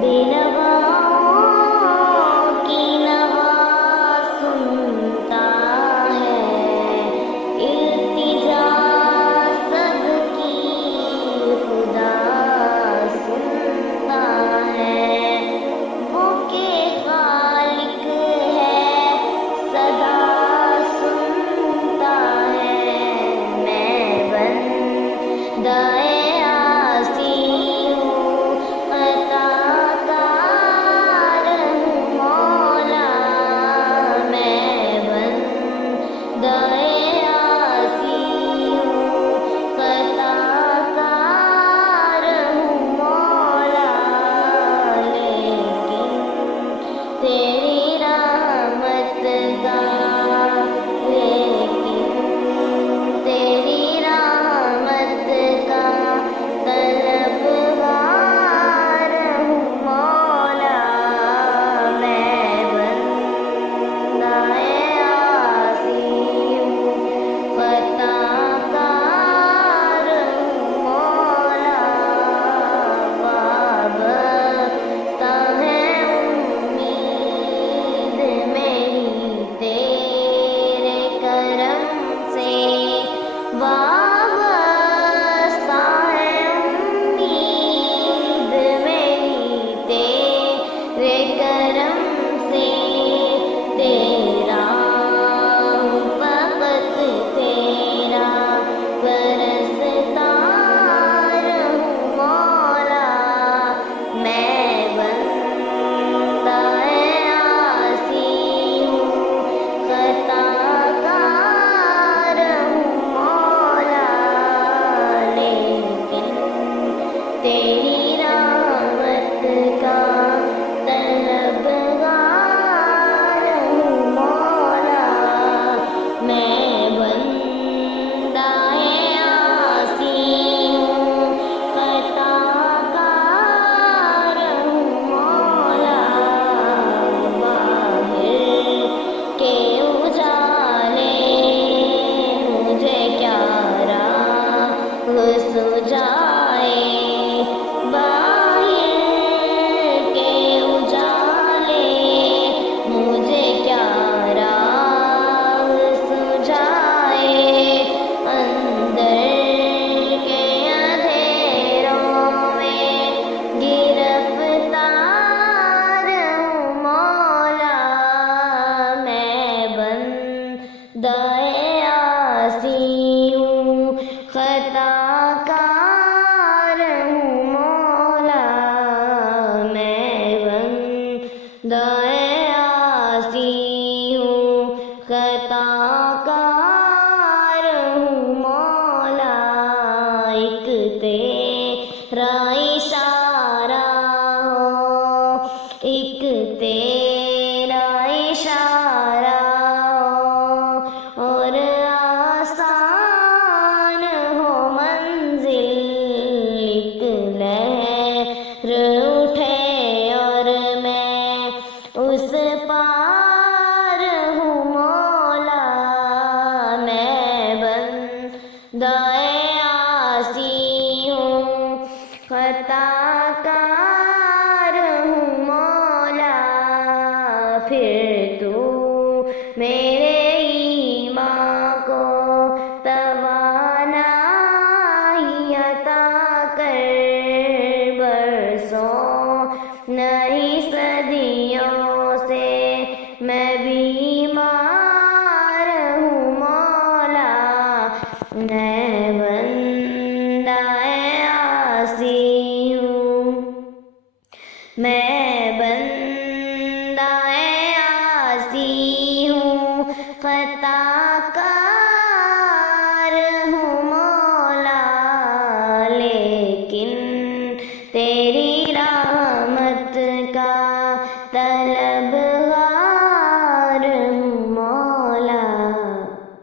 بینواؤں کی نوا سنتا ہے، التجا سب کی خدا سنتا ہے، وہ کہ خالق ہے صدا سنتا ہے، میں بندہ عاصی ہوں خطا کار ہوں مولا، میں بندہ عاصی ہوں خطا کار ہوں مولا، لیکن تیری رحمت کا طلبگار ہوں مولا، میں بندہ عاصی ہوں خطا کار ہوں مولا، وابستہ ہے امید میری تیرے کرم سے، وابستہ ہے امید میری تیرے کرم سے، تیرا ہوں فقط تیرا پرستار ہوں مولا، میں بندہ عاصی ہوں خطا کار ہوں مولا، لیکن تیری رحمت کا طلبگار ہوں مولا، میں بندہ عاصی ہوں خطا کار ہوں مولا، باہر کے اجالے مجھے کیا راہ سجائے، باہر کے اجالے مجھے کیا راہ سجائے، اندر کے اندھیروں میں گرفتار ہوں مولا، میں بندہ عاصی ہوں خطا کار ہوں مولا، میں بندہ عاصی ہوں خطا کار ہوں مولا، ایک تیرا اشارہ ہو، ایک تیرا اشارہ ہو اور آسان ہو منزل، ایک لہر اٹھے اور میں اس پار ہوں مولا، میں بندہ عاصی ہوں خطا کار ہوں مولا، پھر تو میرے ایمان کو توانائی عطا کر، برسوں نہیں صدیوں سے میں بیمار ہوں مولا، میں